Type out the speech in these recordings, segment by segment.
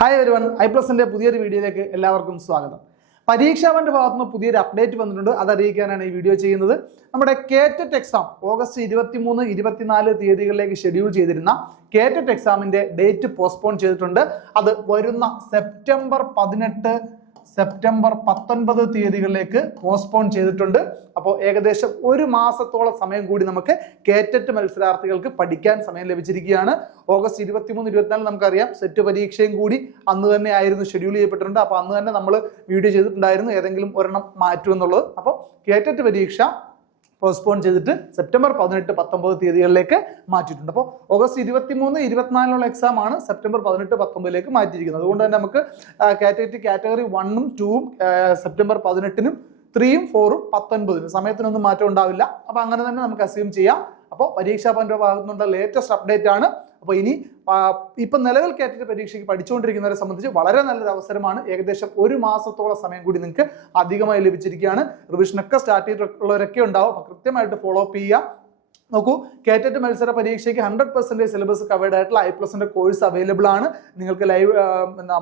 Hi everyone, ഐപ്ലസിന്റെ പുതിയൊരു വീഡിയോയിലേക്ക് എല്ലാവർക്കും സ്വാഗതം. പരീക്ഷാവന്റെ ഭാഗത്തുനിന്ന് പുതിയൊരു അപ്ഡേറ്റ് വന്നിട്ടുണ്ട്. അതറിയിക്കാനാണ് ഈ വീഡിയോ ചെയ്യുന്നത്. നമ്മുടെ കേറ്ററ്റ് എക്സാം ഓഗസ്റ്റ് 23, 24 തീയതികളിലേക്ക് ഷെഡ്യൂൾ ചെയ്തിരുന്ന കേറ്ററ്റ് എക്സാമിന്റെ ഡേറ്റ് പോസ്റ്റ്പോൺ ചെയ്തിട്ടുണ്ട്. അത് വരുന്ന സെപ്റ്റംബർ 18, സെപ്റ്റംബർ 19 തീയതികളിലേക്ക് പോസ്റ്റ്പോൺ ചെയ്തിട്ടുണ്ട്. അപ്പോൾ ഏകദേശം ഒരു മാസത്തോളം സമയം കൂടി നമുക്ക് കേറ്ററ്റ് മത്സരാർത്ഥികൾക്ക് പഠിക്കാൻ സമയം ലഭിച്ചിരിക്കുകയാണ്. ഓഗസ്റ്റ് 23, 24 നമുക്കറിയാം സെറ്റ് പരീക്ഷയും കൂടി അന്ന് തന്നെ ആയിരുന്നു ഷെഡ്യൂൾ ചെയ്യപ്പെട്ടിട്ടുണ്ട്. അപ്പോൾ അന്ന് തന്നെ നമ്മൾ വീഡിയോ ചെയ്തിട്ടുണ്ടായിരുന്നു ഏതെങ്കിലും ഒരെണ്ണം മാറ്റുമെന്നുള്ളത്. അപ്പോൾ കേറ്ററ്റ് പരീക്ഷ പോസ്റ്റ്പോൺ ചെയ്തിട്ട് സെപ്റ്റംബർ 18, 19 തീയതികളിലേക്ക് മാറ്റിയിട്ടുണ്ട്. അപ്പോൾ ഓഗസ്റ്റ് 23, 24 എക്സാം ആണ് സെപ്റ്റംബർ 18, 19 മാറ്റിയിരിക്കുന്നത്. അതുകൊണ്ട് തന്നെ നമുക്ക് കാറ്റഗറി 1ഉം 2ഉം സെപ്റ്റംബർ 18-നും 3ഉം 4ഉം 19-നും സമയത്തിനൊന്നും മാറ്റം ഉണ്ടാവില്ല. അപ്പോൾ അങ്ങനെ തന്നെ നമുക്ക് അസ്യൂം ചെയ്യാം. അപ്പോൾ പരീക്ഷാ ഭവന്റെ ഭാഗത്തുനിന്നുള്ള ലേറ്റസ്റ്റ് അപ്ഡേറ്റ് ആണ്. അപ്പോൾ ഇനി ഇപ്പം നിലവിൽ കേറ്ററ്റ് പരീക്ഷയ്ക്ക് പഠിച്ചുകൊണ്ടിരിക്കുന്നവരെ സംബന്ധിച്ച് വളരെ നല്ലൊരു അവസരമാണ്. ഏകദേശം ഒരു മാസത്തോളം സമയം കൂടി നിങ്ങൾക്ക് അധികമായി ലഭിച്ചിരിക്കുകയാണ്. റിവിഷനൊക്കെ സ്റ്റാർട്ട് ചെയ്തിട്ടുള്ളവരൊക്കെ ഉണ്ടാവും. അപ്പോൾ കൃത്യമായിട്ട് ഫോളോ അപ്പ് ചെയ്യുക. നോക്കൂ, കേറ്ററ്റ് മത്സര പരീക്ഷയ്ക്ക് 100% സിലബസ് കവേർഡ് ആയിട്ടുള്ള ഐപ്ലസിന്റെ കോഴ്സ് അവൈലബിൾ ആണ്. നിങ്ങൾക്ക് ലൈവ്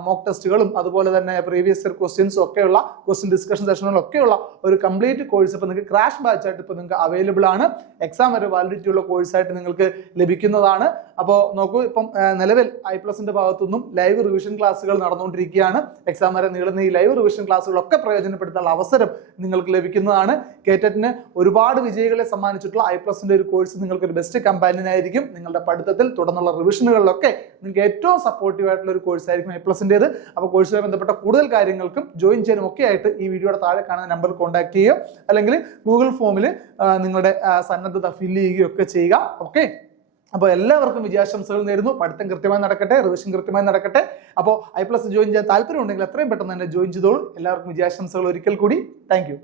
മോക്ക് ടെസ്റ്റുകളും അതുപോലെ തന്നെ പ്രീവിയസ് ഇയർ ക്വസ്റ്റ്യൻസും ഒക്കെയുള്ള ക്വസ്റ്റ്യൻ ഡിസ്കഷൻ സെഷനുകളും ഒക്കെയുള്ള ഒരു കംപ്ലീറ്റ് കോഴ്സ് ഇപ്പോൾ നിങ്ങൾക്ക് ക്രാഷ് ബാച്ച് ആയിട്ട് ഇപ്പോൾ നിങ്ങൾക്ക് അവൈലബിൾ ആണ്. എക്സാം വരെ വാലിഡിറ്റി ഉള്ള കോഴ്സായിട്ട് നിങ്ങൾക്ക് ലഭിക്കുന്നതാണ്. അപ്പോൾ നോക്കൂ, ഇപ്പം നിലവിൽ ഐപ്ലസിന്റെ ഭാഗത്തുനിന്നും ലൈവ് റിവിഷൻ ക്ലാസ്സുകൾ നടന്നുകൊണ്ടിരിക്കുകയാണ്. എക്സാം വരെ നീളുന്ന ഈ ലൈവ് റിവിഷൻ ക്ലാസ്സുകളൊക്കെ പ്രയോജനപ്പെടുത്താനുള്ള അവസരം നിങ്ങൾക്ക് ലഭിക്കുന്നതാണ്. കേറ്ററ്റിന് ഒരുപാട് വിജയികളെ സമ്മാനിച്ചിട്ടുള്ള ഐപ്ലസിന്റെ ഒരു കോഴ്സ് നിങ്ങൾക്ക് ഒരു ബെസ്റ്റ് കമ്പാനിയൻ ആയിരിക്കും. നിങ്ങളുടെ പഠിത്തത്തിൽ തുടർന്നുള്ള റിവിഷനുകളിലൊക്കെ നിങ്ങൾക്ക് ഏറ്റവും സപ്പോർട്ടീവ് ആയിട്ടുള്ള ഒരു കോഴ്സ് ആയിരിക്കും ഐപ്ലസിൻ്റെത്. അപ്പോൾ കോഴ്സുമായി ബന്ധപ്പെട്ട കൂടുതൽ കാര്യങ്ങൾക്കും ജോയിൻ ചെയ്യാനും ഒക്കെ ആയിട്ട് ഈ വീഡിയോയുടെ താഴെ കാണുന്ന നമ്പറിൽ കോൺടാക്ട് ചെയ്യുക, അല്ലെങ്കിൽ ഗൂഗിൾ ഫോമിൽ നിങ്ങളുടെ സന്നദ്ധത ഫില്ല് ചെയ്യുകയൊക്കെ ചെയ്യുക. ഓക്കെ, അപ്പോൾ എല്ലാവർക്കും വിജയാശംസകൾ നേരുന്നു. പഠിത്തം കൃത്യമായി നടക്കട്ടെ, റിവിഷൻ കൃത്യമായി നടക്കട്ടെ. അപ്പോൾ ഐപ്ലസ് ജോയിൻ ചെയ്യാൻ താല്പര്യം ഉണ്ടെങ്കിൽ എത്രയും പെട്ടെന്ന് തന്നെ ജോയിൻ ചെയ്തോളൂ. എല്ലാവർക്കും വിജയാശംസകൾ ഒരിക്കൽ കൂടി. താങ്ക്